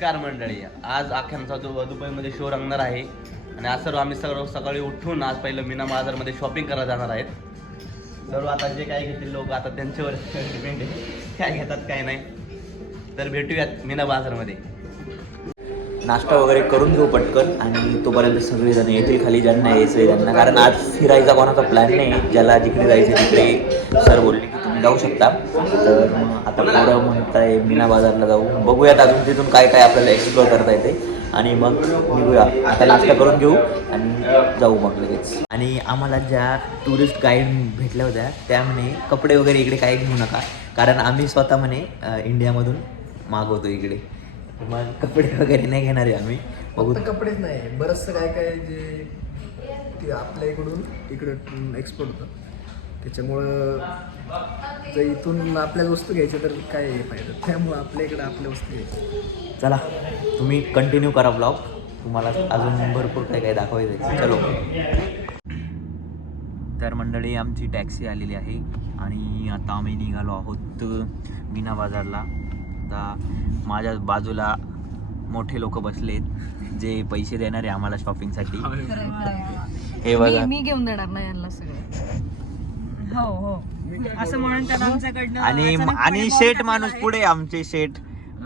Car मंडळी, आज अख्ख्यांचा जो दुबईमध्ये शो रंगणार आहे आणि आज सर्व आम्ही सकाळी उठून आज पहिलं मीना बाजारमध्ये शॉपिंग करायला जाणार आहेत. सर्व आता जे काय घेतील लोक आता त्यांच्यावर डिपेंड आहे, काय घेतात काय नाही. तर भेटूयात मीना बाजारमध्ये. नाश्ता वगैरे करून घेऊ पटकन आणि तोपर्यंत सगळेजण येतील खाली, ज्यांना यायचं आहे त्यांना. कारण आज फिरायचा कोणाचा प्लॅन नाही, ज्याला जिकडे जायचं तिकडे सर बोलले की तुम्ही जाऊ शकता. तर मग आता पोरं म्हणताय मीना बाजारला जाऊ, बघूयात अजून तिथून काय काय आपल्याला एक्सप्लोअर करता येते आणि मग निघूया. आता नाश्ता करून घेऊ आणि जाऊ मग लगेच. आणि आम्हाला ज्या टुरिस्ट गाईड भेटल्या होत्या त्या म्हणे कपडे वगैरे इकडे काही घेऊ नका, कारण आम्ही स्वतः म्हणे इंडियामधून मागवतो इकडे. मग कपडे वगैरे नाही घेणार आहे आम्ही. फक्त कपडेच नाही, बरंचसं काय काय जे ते आपल्या इकडं एक्सपोर्ट होतं, त्याच्यामुळं जर इथून आपल्याला वस्तू घ्यायच्या तर काय फायदा, त्यामुळं आपल्या इकडं आपल्या वस्तू घ्यायच्या. चला तुम्ही कंटिन्यू करा ब्लॉग, तुम्हाला अजून भरपूर काही काही दाखवायचं आहे. चलो. तर मंडळी आमची टॅक्सी आलेली आहे आणि आता आम्ही निघालो आहोत मीना बाजारला. आता माझ्या बाजूला मोठे लोक बसलेत जे पैसे देणार आहे आम्हाला शॉपिंगसाठी. हे बघा, मी घेऊन देणार नाही यांना सगळं. हो हो असं म्हणून त्याला आमच्याकडनं आणि शेठ माणूस पुढे, आमचे शेठ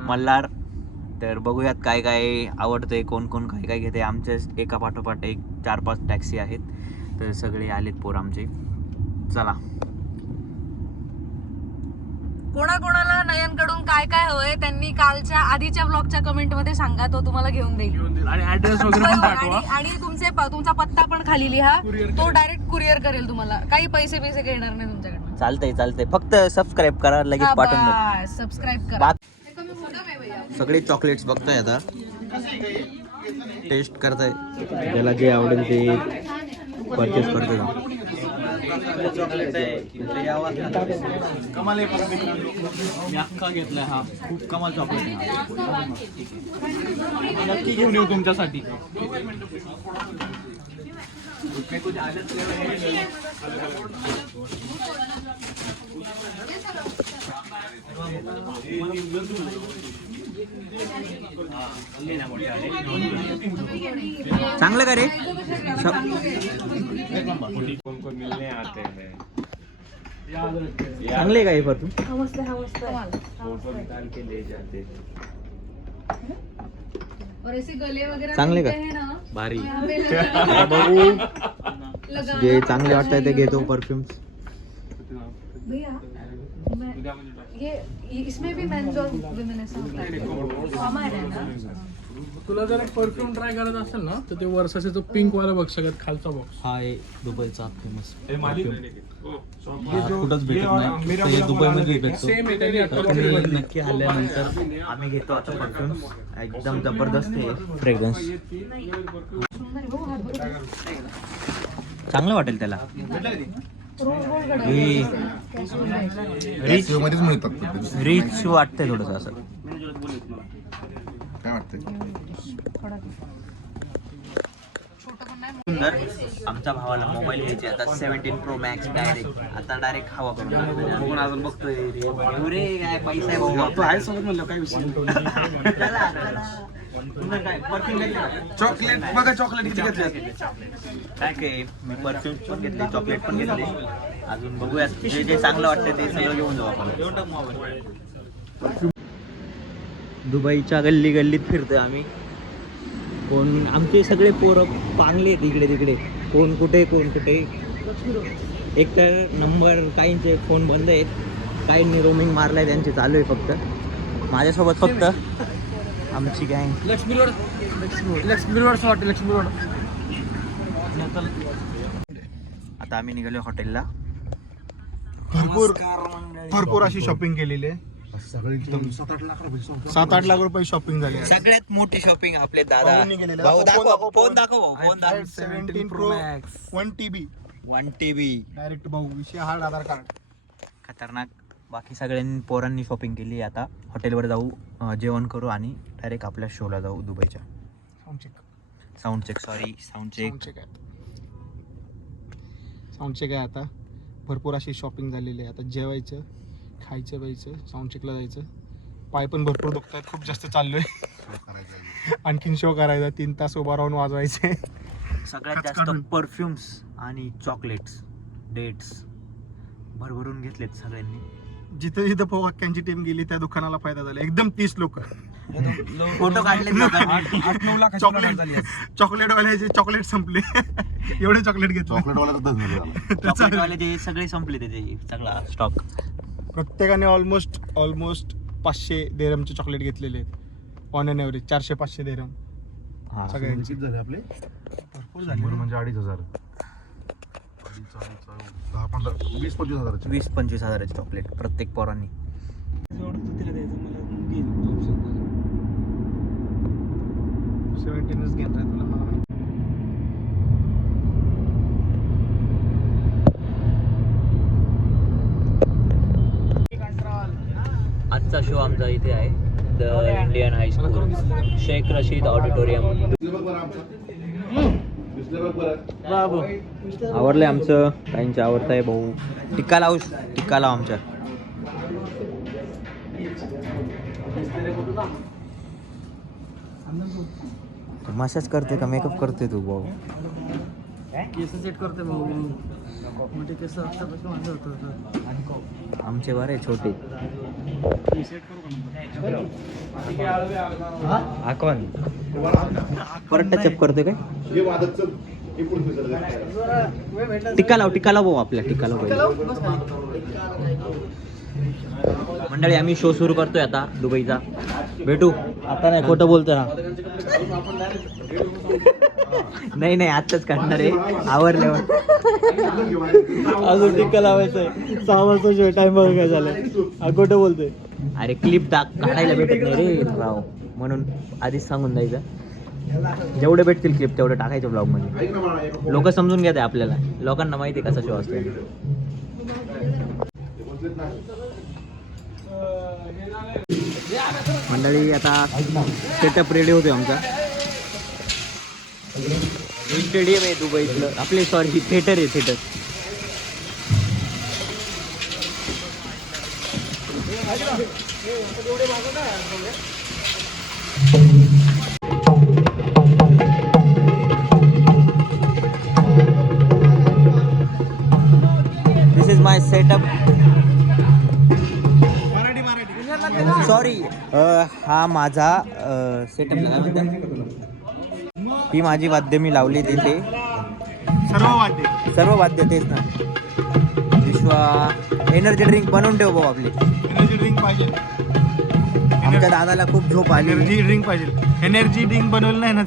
मल्हार. तर बघूयात काय काय आवडतंय, कोण कोण काय काय घेते. आमच्या एका पाठोपाठ एक 4-5 टॅक्सी आहेत, तर सगळे आलेत पोर आमचे. चला. कोणाकोणाला नयनकडून काय काय हवंय त्यांनी कालच्या आधीच्या ब्लॉगच्या कमेंट मध्ये सांगा, तो तुम्हाला घेऊन देईल. आणि ऍड्रेस वगैरे पण पाठवा. आणि तुमचा पत्ता पण खाली लिहा, तो डायरेक्ट कुरिअर करेल तुम्हाला. काही पैसे घेणार नाही तुमच्याकडनं. चालतंय. फक्त सबस्क्राईब करा, लगेच पाठवून द्या. सबस्क्राईब करा. सगळे चॉकलेट्स बघताय, आता टेस्ट करताय, ज्याला जे आवडेल ते परचेस करतोय. कमाल आहे, मी अख्खा घेतलाय हा, खूप कमाल चॉकलेट आहे. नक्की घेऊन येऊ तुमच्यासाठी. चांगलं का रे? चांगले काय परतून चांगले का? भारी. बघू जे चांगले वाटतंय ते घेतो परफ्यूम्स. इसमें भी मेंस और वुमेन ऐसा होता है. कॉमन है ना. तुला जर एक परफ्यूम ट्राय करायचा असेल ना तर ते वर्षाचा जो पिंक वाला बघ, सगळ्यात खालचा बॉक्स. हा आहे दुबईचा फेमस कुठंच भेटत नाही, दुबईमध्ये भेटतो. सेम आहे त्यांनी नक्की आल्यानंतर आम्ही घेतो आता परफ्यूम. एकदम जबरदस्त आहे फ्रेग्रन्स, चांगलं वाटेल त्याला. रिच वाटतंय थोडंसं असं. काय वाटतंय? सुंदर. आमच्या भावाला मोबाईल घ्यायचे आता 17 Pro Max डायरेक्ट हवा करून अजून बघतोय रे काय पैसा आहे भाऊ. आहे सोबत म्हणलं काय विषय. चॉकलेट बघा, चॉकलेट किती घेतले. काय मी परफ्यूम पण घेतले, चॉकलेट पण घेतले. अजून बघूयात जे जे चांगलं वाटतं ते सगळं घेऊन जाऊ आपण. दुबईच्या गल्लीत फिरतोय आम्ही. कोण आमचे सगळे पोरं पांगले आहेत इकडे तिकडे, कोण कुठे. एक तर नंबर काहींचे फोन बंद आहेत, काहींनी रोमिंग मारलाय, त्यांचे चालू आहे फक्त. माझ्यासोबत फक्त आमची गँग. लक्ष्मी रोड वाटतं, लक्ष्मी रोड. आता आम्ही निघालो हॉटेलला. भरपूर अशी शॉपिंग केलेली आहे. 7-8 लाख रुपये शॉपिंग झाली आहे. सगळ्यात मोठी शॉपिंग आपले दादा. फोन दाखव. 17 Pro 1 TB डायरेक्ट भाऊ. विषय हार्ड आधार कार्ड. खतरनाक. बाकी सगळ्यांनी पोरांनी शॉपिंग केली. आता हॉटेलवर जाऊ, जेवण करू आणि डायरेक्ट आपल्या शोला जाऊ दुबईच्या. साऊंड चेक आहे. आता भरपूर अशी शॉपिंग झालेली आहे. आता जेवायचं, खायचं, प्यायचं, साऊंड चेकला जायचं. पाय पण भरपूर दुखत आहेत, खूप जास्त चाललोय. आणखीन शो करायचा 3 तास उभा राहून वाजवायचे. सगळ्यात जास्त परफ्युम्स आणि चॉकलेट्स डेट्स भरभरून घेतलेत सगळ्यांनी. जिथे जिथे पोवाक्यांची टीम गेली त्या दुकानाला फायदा झाला. एकदम 30 लोक फोटो काढले चॉकलेट वाल्याचे चॉकलेट संपले. एवढे चॉकलेट घेतले. चॉकलेटवाले सगळे संपले त्याचे सगळा स्टॉक. प्रत्येकाने ऑलमोस्ट 500 देरमचे चॉकलेट घेतलेले आहेत. ऑन एन एव्हरेज 400-500 देरम सगळ्यांचे झाले आपले. भरपूर झाले म्हणजे 2,500 20-25 हजाराचे चॉकलेट प्रत्येक पोरांनी. आजचा शो आमचा इथे आहे the Indian high school Sheikh Rashid auditorium. आवडलंय आमचं काहींचं आवडत आहे भाऊ. टिक्का लाव आमच्या. मसाज करते का मेकअप करते तू भाऊ? केस सेट करते भाऊ. मोठे केस आमचे बरे छोटे. कोण परत टचअप करते काय? टिक्का लाव भाऊ आपल्या. टिक्का लाव मंडळी. आम्ही शो सुरू करतोय आता दुबईचा. भेटू आता. नाही खोटं बोलतोय हा. नाही आताच काढणार आहे. आवरल्यावर अजून टिक्का लावायचंय. 6 वाजता शो टाइम बघ काय झालं. खोटं बोलतोय. अरे क्लिप काढायला भेटत नाही रे राव, म्हणून आधीच सांगून द्यायचं. जेवढे भेटतील क्लिप तेवढे टाकायचं ब्लॉग मध्ये. लोक समजून घेत आहे आपल्याला. लोकांना माहिती आहे कसा शो असतो. मंडळी आता सेटअप रेडी होतोय आमचा. स्टेडियम आहे दुबईतलं आपले. सॉरी थिएटर आहे. Theatre this is my setup. Sorry हा माझा सेटअप. ही माझी वाद्य मी लावली तिथे. सर्व वाद्य तेच ना. विश्वा एनर्जी ड्रिंक बनवून ठेव भाऊ आपली. एनर्जी ड्रिंक पाहिजे. आमच्या दादाला खूप झोप आली. एनर्जी ड्रिंक पाहिजे. एनर्जी ड्रिंक बनवलं नाही ना.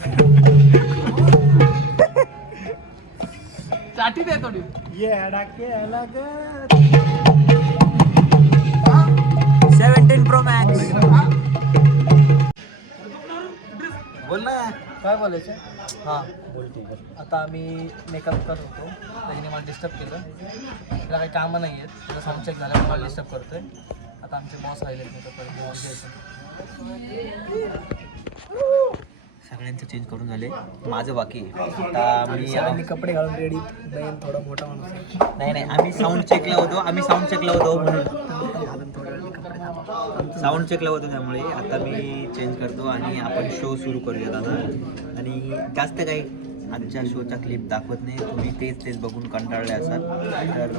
चाटी दे थोडी. 17 Pro Max. बोल ना. काय बोलायचं? हां आता आम्ही मेकअप करत होतो. त्याने मला डिस्टर्ब केलं. त्याला काही कामं नाही आहेत. त्याला साऊंड चेक झालं मला डिस्टर्ब करतोय. आता आमचे बॉस राहिले मेकअप करत. सगळ्यांचं चेंज करून झाले. माझं बाकी आहे. आता सगळ्यांनी कपडे घालून रेडी. नयन थोडा मोठा माणूस आहे. नाही आम्ही साऊंड चेकला होतो. म्हणून साऊंड चेकला होतो. त्यामुळे आता मी चेंज करतो आणि आपण शो सुरू करूयात आता. आणि जास्त काही आजच्या शोच्या क्लिप दाखवत नाही. तुम्ही तेच बघून कंटाळले असाल तर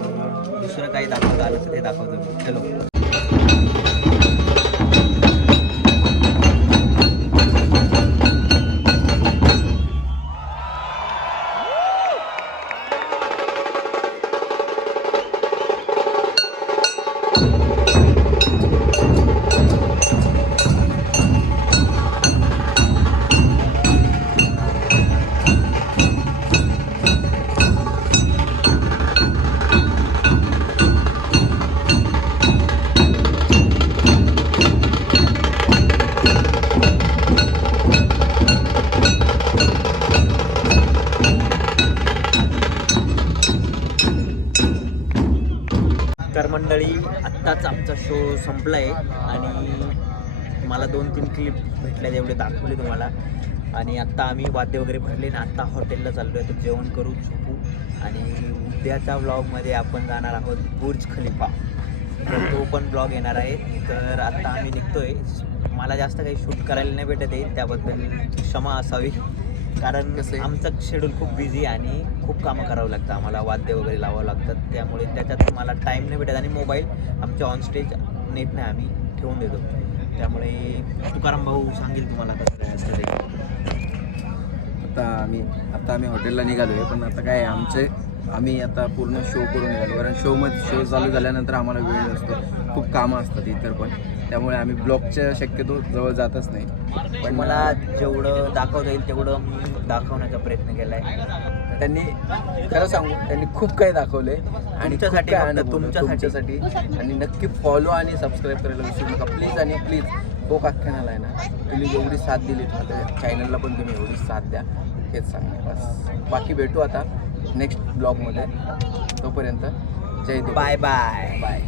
दुसरं काही दाखवता आलं तर ते दाखवतो मी. चलो. तर मंडळी आत्ताच आमचा शो संपला आहे आणि मला 2-3 क्लिप भेटल्या तेवढे दाखवले तुम्हाला. आणि आत्ता आम्ही वाद्य वगैरे भरले ना. आत्ता हॉटेलला चाललो आहे. तर जेवण करू झोपू. आणि उद्याच्या व्लॉगमध्ये आपण जाणार आहोत बुर्ज खलिफा. तर तो पण ब्लॉग येणार आहे. तर आता आम्ही निघतोय. मला जास्त काही शूट करायला नाही भेटत आहे, त्याबद्दल क्षमा असावी. कारण आमचं शेड्यूल खूप बिझी आणि खूप कामं करावं लागतं आम्हाला, वाद्य वगैरे लावावं लागतात, त्यामुळे त्याच्यात मला टाईम नाही भेटत. आणि मोबाईल आमच्या ऑनस्टेज नेट नाही आम्ही ठेवून देतो, त्यामुळे तुकाराम भाऊ सांगेल तुम्हाला कसं काय असतं ते. आता आम्ही हॉटेलला निघालो आहे, पण आता काय आम्ही आता पूर्ण शो करून निघालो, कारण शो चालू झाल्यानंतर आम्हाला वेळ नसतो, खूप कामं असतात इतर पण, त्यामुळे आम्ही ब्लॉगच्या शक्यतो जवळ जातच नाही. पण मला जेवढं दाखवता येईल तेवढं मी दाखवण्याचा प्रयत्न केला आहे. त्यांनी खरं सांगू, त्यांनी खूप काही दाखवले आणि तुमच्यासाठी, खूप काय फक्त अनुभवलं तुमच्यासाठी. आणि नक्की फॉलो आणि सबस्क्राईब करायला विसरू नका प्लीज. आणि प्लीज फोक आख्यानाला आहे ना, तुम्ही एवढी साथ दिली त्या चॅनलला पण तुम्ही एवढी साथ द्या, हेच सांगणे बस. बाकी भेटू आता नेक्स्ट ब्लॉगमध्ये. तोपर्यंत जय देव. Bye bye. बाय.